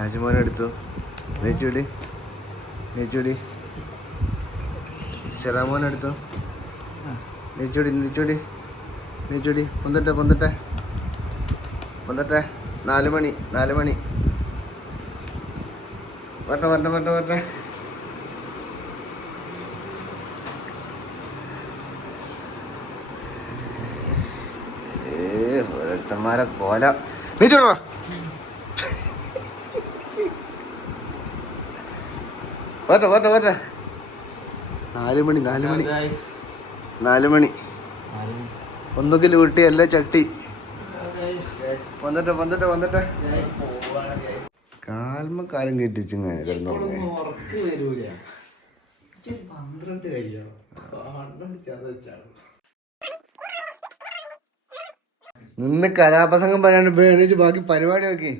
രാജമോൻ എടുത്തു. നെയ്ച്ചൂടി നെയ്ച്ചൂടി ശരാമോൻ എടുത്തു. നെയ്ച്ചൂടി നെയ്ച്ചൂടി നെയ്ച്ചൂടി പൊന്തട്ടെ പൊന്തട്ടെ. പൊന്തട്ടെ. നാല് മണി നാല് മണി. വരട്ടെ വരട്ടെ വരട്ടെ വരട്ടെ. ഏ ഓരോരുത്തന്മാരെ കോല. നീച്ചോടാ വരട്ടെ പോട്ടെ പോട്ടെ നാല് മണി നാല് മണി. നാല് മണി. ഒന്നുകിൽ ഊട്ടി അല്ല ചട്ടി? വന്നിട്ട് വന്നിട്ട് വന്നിട്ട്. കാൽമ കാലം കെട്ടിച്ചിങ്ങനെ കിടന്നുറങ്ങി പന്ത്രണ്ട് കഴിയണം. നിന്ന് കലാപ്രസംഗം പറയാണ്ട് ബാക്കി പരിപാടി നോക്കി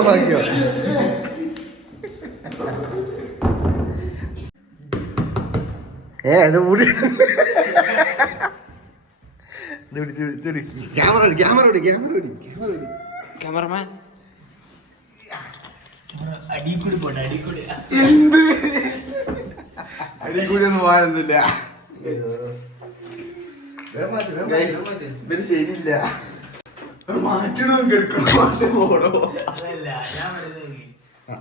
ഓഫ് മുടി. ഏ ഇത് കൂടി camera camera camera camera cameraman. അടിക്കൂടി പോട്ടെ അടിക്കൂടി എന്ത്? അടി കൂടി ഒന്നും ഇവർ ശരിയില്ല. മാറ്റണോ കിടക്കണോ മാറ്റം പോടോ. അതല്ല ഞാൻ പറയുന്നത്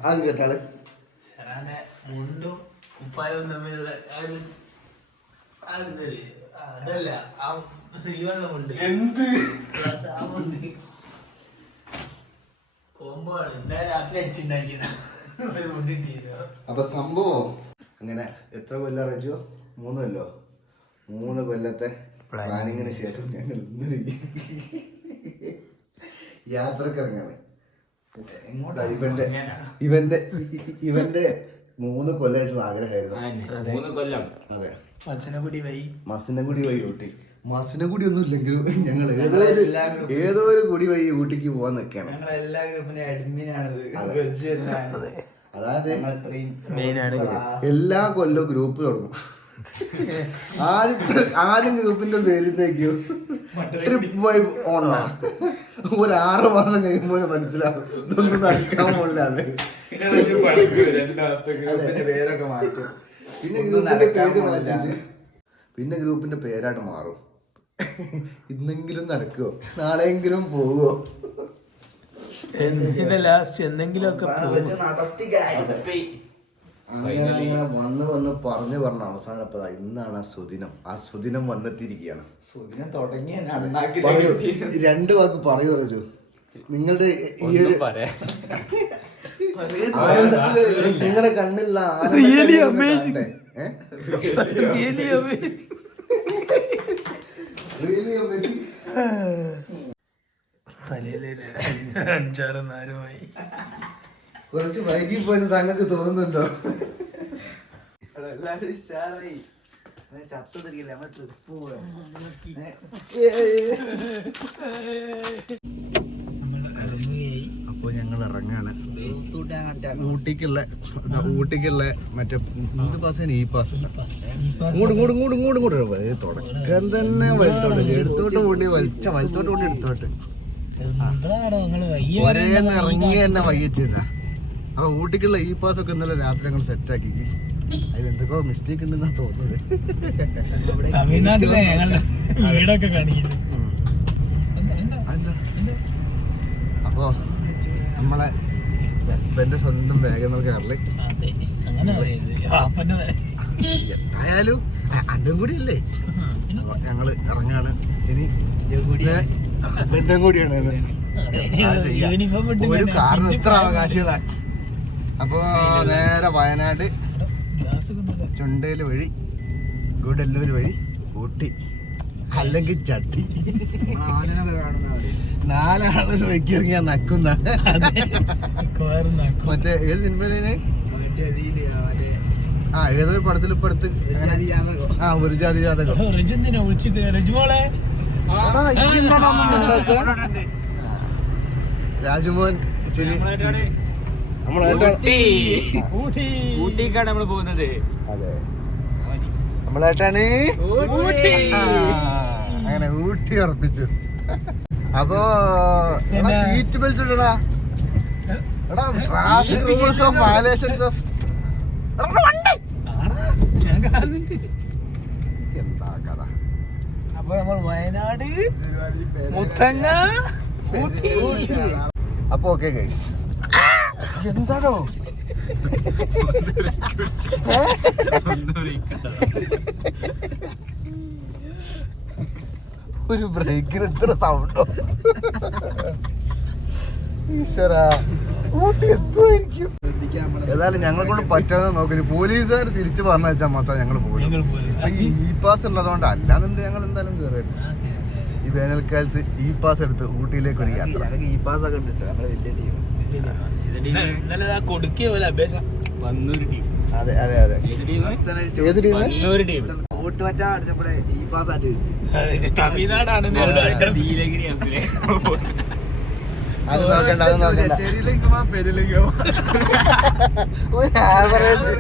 അത് കേട്ടാൾ ചെറാന്റെ മുണ്ടും തമ്മിലുള്ള ആ അതല്ല ഇവളുടെ മുണ്ട്. എന്ത്? അത് ആ മുണ്ട്. കോമ്പോ ആണ്. ഇന്നലെ രാത്രി അടിച്ചുണ്ടാക്കിയതാ. ഒരു മുണ്ട് കിട്ടിയത്. അപ്പൊ സംഭവം അങ്ങനെ എത്ര കൊല്ലം റജു മൂന്ന് കൊല്ലോ. മൂന്ന് കൊല്ലത്തെ പ്ലാനിങ്ങിന് ശേഷം ഞങ്ങൾ ഇന്നൊരു യാത്രയ്ക്ക് ഇറങ്ങാണ് എങ്ങോട്ടാ? ഇവന്റെ ഇവന്റെ ഇവന്റെ മൂന്ന് കൊല്ലമായിട്ടുള്ള ആഗ്രഹമായിരുന്നു. മൂന്ന് കൊല്ലം. അതെ. മച്ചനക്കുടി വൈ മസിനഗുടി വഴി ഊട്ടി. മസിനഗുടി ഒന്നും ഇല്ലെങ്കിലും ഞങ്ങൾ ഏതോ ഒരു കുടി വഴി ഊട്ടിക്ക് പോവാൻ നിൽക്കുകയാണ് എല്ലാ ഗ്രൂപ്പിന്റെ അതെ. അതായത് മെയിൻ ആണ് എല്ലാ കൊല്ലവും ഗ്രൂപ്പ് തുടങ്ങും. ആദ്യത്തെ ആദ്യം ഗ്രൂപ്പിന്റെ പേരിലേക്ക്? ട്രിപ്പ് വൈബ് ഓണാ ഒരു ആറ് മാസം കഴിയുമ്പോൾ മനസ്സിലാവും ഇതൊന്നും നടക്കാൻ മാറ്റും. പിന്നെ ഗ്രൂപ്പിന്റെ പേര് പിന്നെ ഗ്രൂപ്പിന്റെ പേരായിട്ട് മാറും. ഇന്നെങ്കിലും നടക്കുവോ? നാളെയെങ്കിലും പോവോ ലാസ്റ്റ് എന്തെങ്കിലും ഒക്കെ അങ്ങനെ അങ്ങനെ വന്ന് വന്ന് പറഞ്ഞു പറഞ്ഞു അവസാനം ഇപ്പൊ ദാ ഇന്നാണ് ആ സുദിനം. ആ സുദിനം വന്നെത്തിയിരിക്കുകയാണ്. സുദിനം തുടങ്ങിയ പറയൂ. രണ്ട് വാക്ക് പറയൂ റജു. നിങ്ങളുടെ ഈ ഒരു ആനന്ദ- നിങ്ങളുടെ കണ്ണില്ല. തലയിൽ അഞ്ചാറ് നേരമായി. കുറച്ച് വൈകി പോയെന്ന് താങ്കൾക്ക് തോന്നുന്നുണ്ടോ? എല്ലാരും ഉഷാറായി. ചത്തതിരിക്കില്ല നമ്മൾ ട്രിപ്പ് പോവാ. അപ്പൊ ഞങ്ങൾ ഇറങ്ങാണ്. ഊട്ടിക്കുള്ള ഊട്ടിക്കുള്ള മറ്റേ എന്ത് പാസ് ഈ പാസ് ഇങ്ങോട്ട് ഇങ്ങോട്ട് ഇങ്ങോട്ട് ഇങ്ങോട്ട് ഇങ്ങോട്ട്. തുടക്കം തന്നെ വലുത്തോട്ട് എടുത്തോട്ട് കൂടി വലിച്ച വലുത്തോട്ട് കൂടി എടുത്തോട്ട്. ഒരേ ഇറങ്ങി തന്നെ വൈകിച്ചില്ല അപ്പൊ ഊട്ടിക്കുള്ള ഈ പാസ് ഒക്കെ ഇന്നലെ രാത്രി ഞങ്ങൾ സെറ്റാക്കി. അതിൽ എന്തൊക്കെയോ മിസ്റ്റേക്ക് ഉണ്ടെന്നാ തോന്നുന്നത്. തമിഴ്നാട്ടിലെ വീടൊക്കെ കാണിക്കുന്നു. ഉം. അതെന്താ? അപ്പോ നമ്മളെ എന്റെ സ്വന്തം വേഗനർ കാറിൽ എന്തായാലും അണ്ടും കൂടി അപ്പൊ ഞങ്ങൾ ഇറങ്ങാണ്. ഇനി ബന്ധം കൂടിയാണ്. ഒരു കാരണം കാറിന് എത്ര പ്രായം. അവകാശികളാ അപ്പൊ നേരെ വയനാട്. ചുണ്ടേൽ വഴി ഗുഡല്ലൂർ വഴി ഊട്ടി അല്ലെങ്കിൽ ചട്ടി. നാലാളൊരു ഇറങ്ങിയാ നക്കുന്ന. മറ്റേ ഏത് സിനിമയിലേന് ആ ഏതൊരു പടത്തിൽ ഇപ്പൊ അടുത്ത് ആ ഒരു ജാതി ജാതകം? രാജ്മോഹൻ ചിലി നമ്മളേട്ടാണ് ഊട്ടിക്കാണ് നമ്മൾ പോകുന്നത് അതെ നമ്മളേട്ടാണ് ഊട്ടി. അങ്ങനെ ഊട്ടി ഉറപ്പിച്ചു അപ്പോ സീറ്റ് ബെൽറ്റ് ഇടടാ എടാ traffic rules of violations of എന്താ കഥ അപ്പൊ നമ്മൾ വയനാട് മുത്തങ്ങ ഊട്ടി അപ്പൊ ഓക്കെ ഗൈസ് എന്താണോ ഒരു ബ്രേക്കിന് ഇത്ര സൗണ്ടോ ഈശ്വരാ ഊട്ടി എത്തുമായിരിക്കും. ഏതായാലും ഞങ്ങളെ കൊണ്ട് പറ്റാതെ നോക്കി. പോലീസുകാർ തിരിച്ചു പറഞ്ഞു വെച്ചാൽ മാത്രം ഞങ്ങൾ പോയി ഇ പാസ് ഉള്ളതുകൊണ്ട് അല്ലാന്നുണ്ട് ഞങ്ങൾ എന്തായാലും കയറിയത് ഈ വേനൽക്കാലത്ത് ഇ പാസ് എടുത്ത് ഊട്ടിയിലേക്ക് ഒരു യാത്ര. ഇ പാസ് ഒക്കെ ഉണ്ട് വലിയ ടീം ഇന്നലെ കൊടുക്കിയ പോലെ അപേക്ഷ വന്നൊരു ടീം അതെ അതെ അതെ ഏത് ടീം വന്നൊരു ടീം വോട്ട് പറ്റാ അടിച്ചപ്പോഴേ ഈ പാസ് ആയിട്ട് തമിഴ്നാടാണ് അത് നോക്കണ്ട അത് നോക്കണ്ട ഒരു ആവറേജ്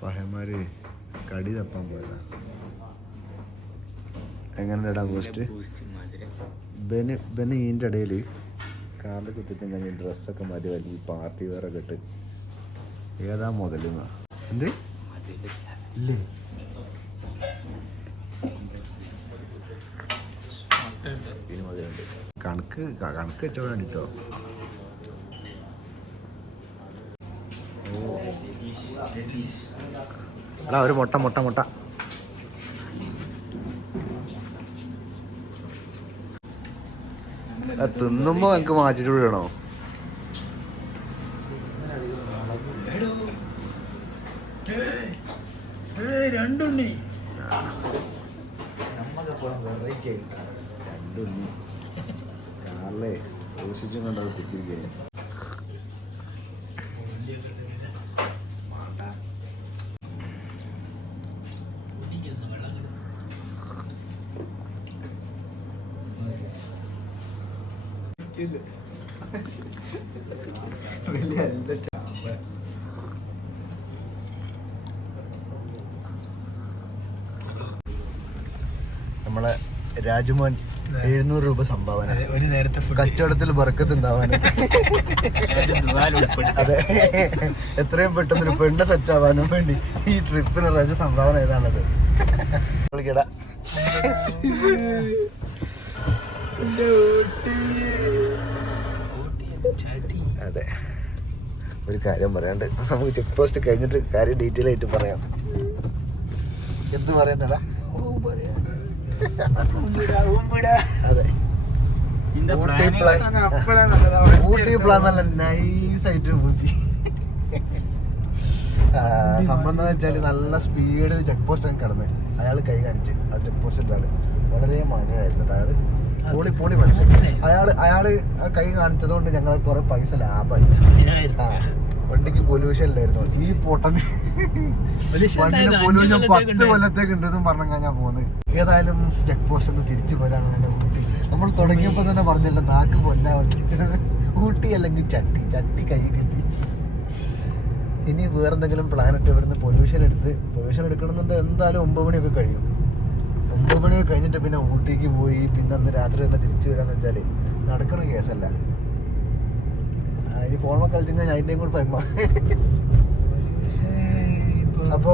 പഹന്മാര് കടി തപ്പാൻ പോയതാ എങ്ങനെ പോസ്റ്റ് ബെന് ബെന് ഇതിന്റെ ഇടയിൽ കാറിൽ കഴിഞ്ഞാൽ ഡ്രസ്സൊക്കെ മാറ്റി വലിയ പാർട്ടി വേറെ ഇട്ട്. ഏതാ മുതലെന്ന് എന്ത്? ഇല്ലേ? ഇതിന് മുതലുണ്ട് കണക്ക് കണക്ക് വെച്ചോളാം കേട്ടോ എടാ ഒരു മുട്ട മുട്ട മുട്ട. തിന്നുമ്പോ എനിക്ക് മാച്ചിട്ട് വിടണോ? രണ്ടുണ്ണി. രണ്ടുണ്ണി. കാറിലെ സൂക്ഷിച്ചും കണ്ടത് കുത്തിരിക്കുന്നു നമ്മളെ രാജുമോൻ എഴുന്നൂറ് രൂപ സംഭാവന. ഒരു നേരത്തെ കച്ചവടത്തിൽ ബർക്കത്ത് ഉണ്ടാവാൻ. അതെ. എത്രയും പെട്ടെന്ന് ഒരു പെണ്ണ് സെറ്റ് ആവാനും വേണ്ടി ഈ ട്രിപ്പിന് റജ സംഭാവന ഏതാണത്? വിളിക്കടാ അതെ. ഒരു കാര്യം പറയാണ്ട്. നമുക്ക് ചെക്ക് പോസ്റ്റ് കഴിഞ്ഞിട്ട് കാര്യം ഡീറ്റെയിൽ ആയിട്ട് പറയാം. എന്ത് പറയുന്നടാ? അതെ. ഊട്ടി പ്ലാൻ ഊട്ടി പ്ലാൻ നല്ല നൈസ് ആയിട്ട് പൂച്ചി സംഭവം എന്താ വെച്ചാൽ നല്ല സ്പീഡിൽ ചെക്ക് പോസ്റ്റ് കടന്ന് അയാൾ കൈ കാണിച്ച് ആ ചെക്ക് പോസ്റ്റ് ആൾ വളരെ മാന്യമായിരുന്നു അയാൾ. പൊളി പൊളി മനുഷ്യൻ അയാൾ അയാൾ കൈ കാണിച്ചതുകൊണ്ട് ഞങ്ങൾ കുറെ പൈസ ലാഭമായി. വണ്ടിക്ക് പൊല്യൂഷൻ ഇല്ലായിരുന്നു. ഈ പൊട്ടന് വണ്ടിന് പൊല്യൂഷൻ പത്ത് കൊല്ലത്തേക്ക് ഉണ്ടെന്നും പറഞ്ഞു ഞാൻ പോകുന്നത് ഏതായാലും ചെക്ക് പോസ്റ്റ് ഒന്ന് തിരിച്ചു പോരാണ് എന്റെ ഊട്ടി. നമ്മൾ തുടങ്ങിയപ്പോ തന്നെ പറഞ്ഞല്ലോ നാക്ക് പൊന്നാ ഊട്ടി അല്ലെങ്കിൽ ചട്ടി ചട്ടി കൈ കിട്ടി. ഇനി വേറെന്തെങ്കിലും പ്ലാനറ്റ് ഇവിടുന്ന് പൊല്യൂഷൻ എടുത്ത് പൊല്യൂഷൻ എടുക്കണമെന്നുണ്ട് എന്തായാലും ഒമ്പത് മണിയൊക്കെ കഴിയും. ഒമ്പത് മണിയൊക്കെ കഴിഞ്ഞിട്ട് പിന്നെ ഊട്ടിക്ക് പോയി പിന്നെ അന്ന് രാത്രി തന്നെ തിരിച്ചു വരാന്ന് വെച്ചാൽ നടക്കണ കേസല്ല. ഇനി ഫോണൊക്കെ കളിച്ചെങ്കിൽ അതിന്റെയും കൂടെ പൈമ അപ്പോ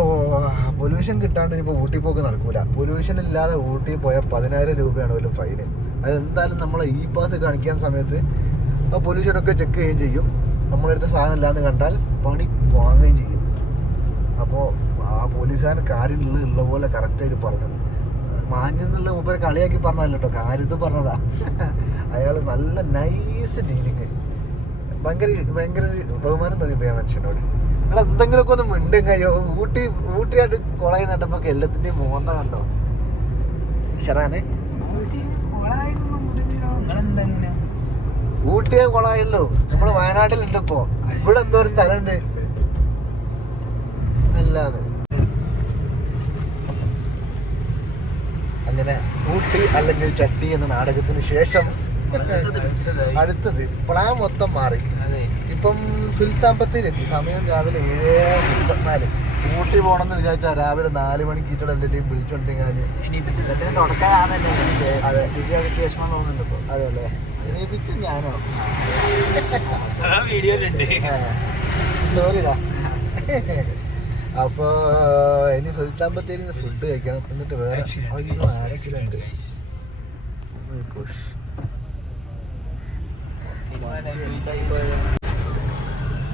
പൊല്യൂഷൻ കിട്ടാണ്ട് ഇനിയിപ്പോൾ ഊട്ടി പോക്ക് നടക്കൂല. പൊല്യൂഷൻ ഇല്ലാതെ ഊട്ടി പോയാൽ പതിനായിരം രൂപയാണ് ഒരു ഫൈന് അതെന്തായാലും നമ്മൾ നമ്മളെ ഇ പാസ് കാണിക്കാൻ സമയത്ത് ആ പൊല്യൂഷൻ ഒക്കെ ചെക്ക് ചെയ്യുകയും ചെയ്യും. നമ്മളെടുത്ത സാധനം ഇല്ലാന്ന് കണ്ടാൽ പണി വാങ്ങുകയും ചെയ്യും. അപ്പോൾ ആ പോലീസുകാരൻ കാര്യമുള്ള ഉള്ള പോലെ കറക്റ്റായിട്ട് പറഞ്ഞത്. മാന്യം എന്നുള്ള കളിയാക്കി പറഞ്ഞല്ലോ കേട്ടോ കാര്യത്തിൽ പറഞ്ഞതാ. അയാൾ നല്ല നൈസ് ഡീലിങ് ഭയങ്കര ഭയങ്കര ബഹുമാനം തോന്നിപ്പോയി ആ മനുഷ്യനോട്. എടാ എന്തെങ്കിലുമൊക്കെ ഒന്ന് മിണ്ടും കയ്യോ. ഊട്ടി ഊട്ടിയായിട്ട് കുളയി നട്ടപ്പോ എല്ലാത്തിന്റെയും മോന്ത കണ്ടോ? ശരാനെ. ഊട്ടിയെ കൊളായല്ലോ നമ്മൾ വയനാട്ടിലുണ്ട് ഇപ്പോ. ഇവിടെ എന്തോ ഒരു സ്ഥലമുണ്ട്. അല്ലാതെ. അങ്ങനെ ഊട്ടി അല്ലെങ്കിൽ ചട്ടി എന്ന നാടകത്തിന് ശേഷം അടുത്തത് പ്ലാൻ മൊത്തം മാറി. അതെ. ഇപ്പം സുൽത്താമ്പത്തിലെത്തി സമയം രാവിലെ ഏഴ് മുപ്പത്തിനാല്. ഊട്ടി പോകണമെന്ന് വിചാരിച്ചാൽ രാവിലെ നാല് മണിക്ക് ഇറ്റടെല്ലാം വിളിച്ചോണ്ടെങ്കിൽ അതെ. അല്ലേ വിഷമം തോന്നുന്നുണ്ട് ഇനിയിപ്പിച്ച് ഞാനോ? സോറിടാ. അപ്പോ ഇനി സുൽത്താൻ ഫുഡ് കഴിക്കണം. എന്നിട്ട് വേറെ ആരെങ്കിലും ഉണ്ട്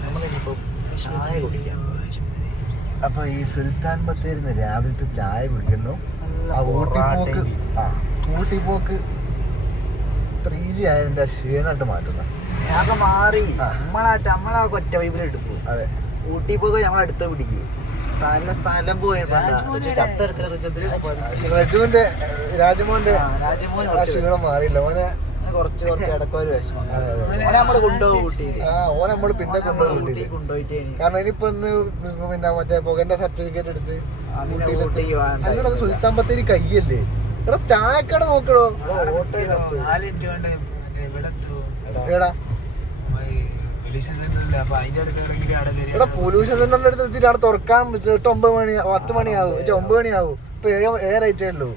നമ്മളിനിപ്പോ ചായ കുടിക്കാം അപ്പൊ ഈ സുൽത്താൻ ബത്തേരിന്ന് രാവിലത്തെ ചായ കുടിക്കുന്നു. ആ ഊട്ടി പോക്ക് ആ ഊട്ടി പോക്ക് ത്രീ ജി ആയതിന്റെ ക്ഷീണമായിട്ട് മാറ്റുന്ന. ഞാനൊക്കെ മാറി. ആ. നമ്മളായിട്ട് നമ്മളാ ഒറ്റ വൈബിൽ എടുക്കും അതെ. ഊട്ടി പോക്ക് നമ്മൾ അടുത്ത് പിടിക്കും. സ്ഥലം സ്ഥലം പോയി ആ ക്ഷീണം മാറിയില്ല. ഓനെ കുറച്ച് കുറച്ച് വിഷമം. ഓനെ നമ്മൾ കൊണ്ടുപോകും ആ നമ്മൾ പിന്നെ കൊണ്ടുപോയി കൊണ്ടുപോയിട്ട് കാരണം ഇനിയിപ്പോ ഇന്ന് പിന്നെ മറ്റേ പുകന്റെ സർട്ടിഫിക്കറ്റ് എടുത്ത് സുൽത്താൻ ബത്തേരി കയ്യല്ലേ? എടാ ചായക്കട നോക്കണോ ഇവിടെ പൊല്യൂഷൻ സെന്ററിന്റെ അടുത്ത് എത്തിയിട്ട് അവിടെ തുറക്കാൻ എട്ട് ഒമ്പത് മണി പത്ത് മണിയാവും. ഒമ്പത് മണിയാവും. ഇപ്പൊ ഏറെ ആയിട്ടേ ഉള്ളൂ.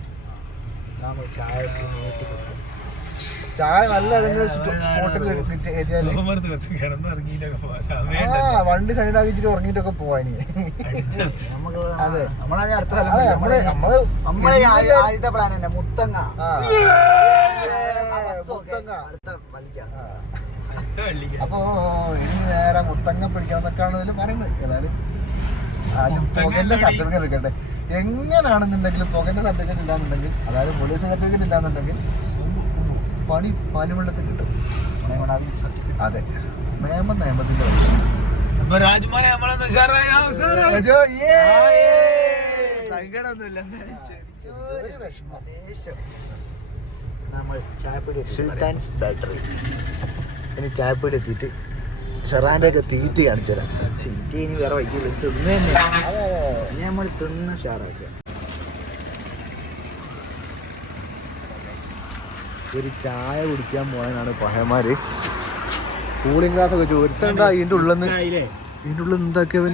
ചായ ചായ നല്ല എത്തിയാൽ ഗോമർത്ത് കുറച്ച് കിടന്നിറങ്ങിയിട്ടൊക്കെ പോവാം. സമയം ആ വണ്ടി സൈഡാക്കിച്ചിട്ട് ഉറങ്ങിയിട്ടൊക്കെ പോവാനി നമുക്ക് അതെ. നമ്മളാണ് അടുത്ത അതെ. നമ്മൾ ആദ്യത്തെ പ്ലാൻ തന്നെ മുത്തങ്ങ മുത്തങ്ങ. അടുത്ത വലിക്കാം. അപ്പൊ ഇനി നേരെ മുത്തങ്ങ പിടിക്കാന്നൊക്കെയാണ് പറയുന്നത് ഏതായാലും ആദ്യം മുത്തങ്ങ പുകന്റെ. സർട്ടിഫിക്കറ്റ് എടുക്കട്ടെ എങ്ങനാണെന്നുണ്ടെങ്കിൽ പുകന്റെ സർട്ടിഫിക്കറ്റ് ഇല്ലാന്നുണ്ടെങ്കിൽ അതായത് പോലീസ് സർട്ടിഫിക്കറ്റ് ഇല്ലാന്നുണ്ടെങ്കിൽ പണി പാലുവെള്ളത്തിൽ കിട്ടും. അതെ. നിയമം നിയമത്തിന്റെ. അപ്പൊ രാജ്മോനെ നമ്മളൊന്ന്. സങ്കടമൊന്നുമില്ല. നമ്മൾ ചായപ്പൊടി സുൽത്താൻസ് ബാറ്ററി. ഇനി ചായപ്പൊടി എത്തിയിട്ട് സെറാന്റെ ഒക്കെ തീറ്റി കാണിച്ചു തരാം എനിക്ക് ഇനി വേറെ വൈകില്ല തിന്നു തന്നെ നമ്മൾ തിന്ന് ഉഷാറാക്കുക. ഒരു ചായ കുടിക്കാൻ പോകാനാണ് പഹയന്മാര്. കൂളിംഗ് ഗ്ലാസ് ഒക്കെ ചോരുത്തണ്ടാ ഇതിന്റെ ഉള്ളെന്ന്? ഇതിന്റെ ഉള്ളിൽ എന്താക്കിയവൻ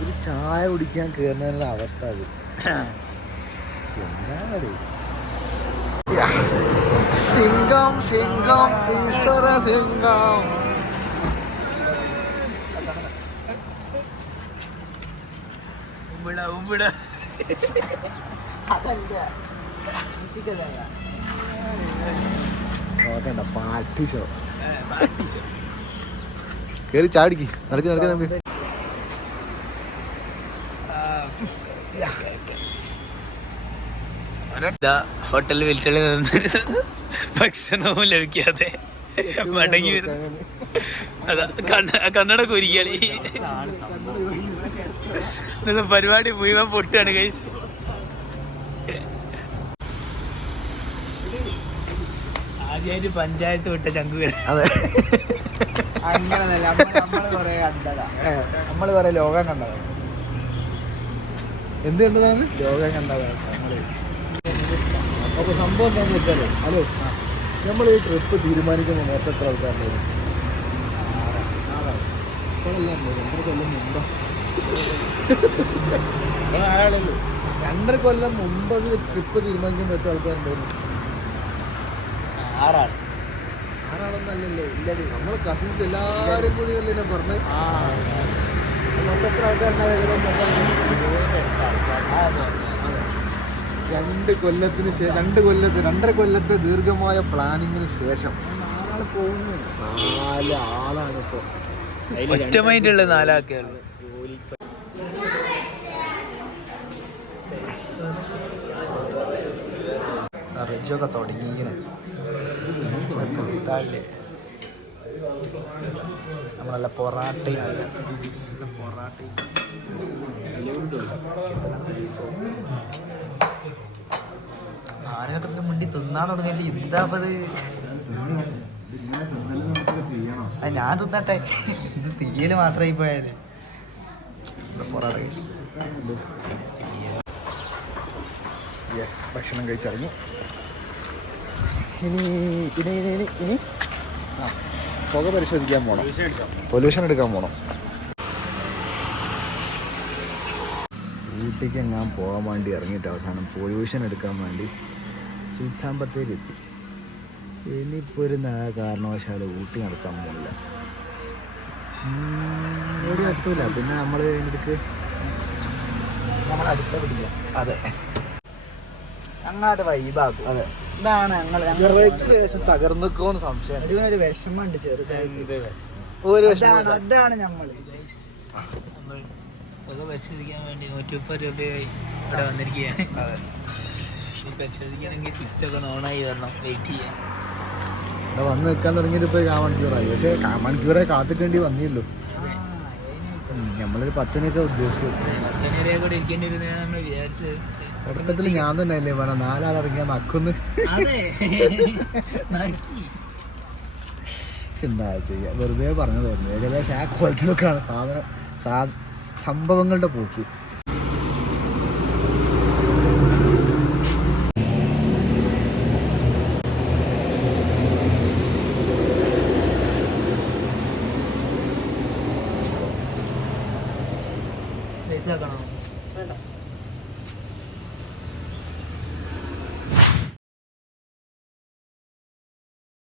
ഒരു ചായ കുടിക്കാൻ കയറുന്നതിനുള്ള അവസ്ഥ അത്. എന്താണ് സിംഗം സിംഗം ഈശ്വര സിംഗം. ഉമ്പിട, ഉമ്പിട. അതല്ല. നോക്കണ്ട. കയറി ചാടിക്ക് നടക്ക് നടക്ക് നമുക്ക് ഹോട്ടലിൽ വിളിച്ചളി നിന്ന് ഭക്ഷണവും ലഭിക്കാതെ മടങ്ങി വരുന്നു. അതാ കണ്ണ കണ്ണട കുരിക്കാളി പരിപാടി മുഴുവൻ പൊട്ടാണ് കൈസ് ആദ്യമായിട്ട് പഞ്ചായത്ത് വിട്ട ചങ്കുകൾ അതെ അങ്ങനല്ല നമ്മൾ നമ്മൾ കൊറേ കണ്ടതാ നമ്മൾ കൊറേ ലോകം കണ്ടതാ എന്ത് കണ്ടതാണ് ലോകം കണ്ടതാ നമ്മൾ അപ്പൊ സംഭവം എന്താന്ന് വെച്ചാൽ ഹലോ നമ്മൾ ഈ ട്രിപ്പ് തീരുമാനിക്കുന്ന മൊത്തം എത്ര ആൾക്കാരുണ്ടായിരുന്നു രണ്ടര കൊല്ലം മുമ്പ് രണ്ടര കൊല്ലം മുമ്പ് ട്രിപ്പ് തീരുമാനിക്കുമ്പോൾ എത്ര ആൾക്കാരുണ്ടായിരുന്നു ആറാണ് ആറാളൊന്നല്ലല്ലോ ഇല്ല നമ്മൾ കസിൻസ് എല്ലാവരും കൂടി അല്ലേ ഞാൻ പറഞ്ഞത് ആ മൊത്തം എത്ര ആൾക്കാരുണ്ടായിരുന്നു രണ്ട് കൊല്ലത്തിന് ശേഷം രണ്ട് കൊല്ലത്ത് രണ്ടര കൊല്ലത്തെ ദീർഘമായ പ്ലാനിങ്ങിന് ശേഷം നാലാൾ പോകുന്നത് നാല് ആളാണ് ഇപ്പോൾ ഒറ്റ മൈൻഡുള്ള നാലാക്കുള്ളൂ റിജൊക്കെ തുടങ്ങിക്കണേ നമ്മളല്ല പൊറാട്ടയും ആനകത്തൊക്കെ മുണ്ടി തിന്നാൻ തുടങ്ങിയില്ല എന്താപ്പത് ഞാൻ തിന്നട്ടെ. ഇത് തിരിയൽ മാത്രമായി പോയാൽ. പൊറാട്ട യെസ് ഭക്ഷണം കഴിച്ചിറങ്ങി. ഇനി ഇനി ഇനി ഇനി ഇനി. പുക പരിശോധിക്കാൻ പോണം. പൊല്യൂഷൻ എടുക്കാൻ പോണം. ഊട്ടിക്ക് എങ്ങാൻ പോകാൻ വേണ്ടി ഇറങ്ങിയിട്ട് അവസാനം പൊല്യൂഷൻ എടുക്കാൻ വേണ്ടി എത്തി. ഇനിയിപ്പോൾ ഒരു കാരണവശാലും ഊട്ടി നടക്കാൻ പോകില്ല എവിടെ എത്തൂല. പിന്നെ നമ്മൾ ഇതിനടുക്ക് നമ്മൾ അടുത്ത അതെ. അങ്ങാട്ട് വൈബാക്കും അതെ. ഇതാണ് ഞങ്ങൾ ശേഷം തകർന്നിക്കോന്ന് സംശയം ഒരു ചെറുതായിട്ട്. ഒരു വിഷമാണ് അതാണ് നമ്മൾ നമ്മൾ പുക പരിശോധിക്കാൻ വേണ്ടി രൂപയായി ഇവിടെ വന്നിരിക്കുകയാണ്. ഈ പരിശോധിക്കണമെങ്കിൽ സിസ്റ്റം ഒക്കെ ഓണായി വരണം. വെയിറ്റ് ചെയ്യാൻ ഇവിടെ വന്ന് നിൽക്കാൻ തുടങ്ങിയിട്ട് ഇപ്പോൾ പക്ഷേ കാ കാത്തിക്കേണ്ടി വന്നില്ലോ നമ്മളൊരു പത്തിനൊക്കെ ഉദ്ദേശിച്ചു. പത്തനേരെ കൂടെ ഇരിക്കേണ്ടി നമ്മൾ വിചാരിച്ചത് തുടക്കത്തിൽ ഞാൻ തന്നെ അല്ലേ പറഞ്ഞ നാലാളിറങ്ങിയ നക്കുന്ന്. എന്താ ചെയ്യുക വെറുതെ പറഞ്ഞതായിരുന്നു. ഏകദേശം ആ കുളത്തിലൊക്കെയാണ് സാധനം സംഭവങ്ങളുടെ പോക്ക്.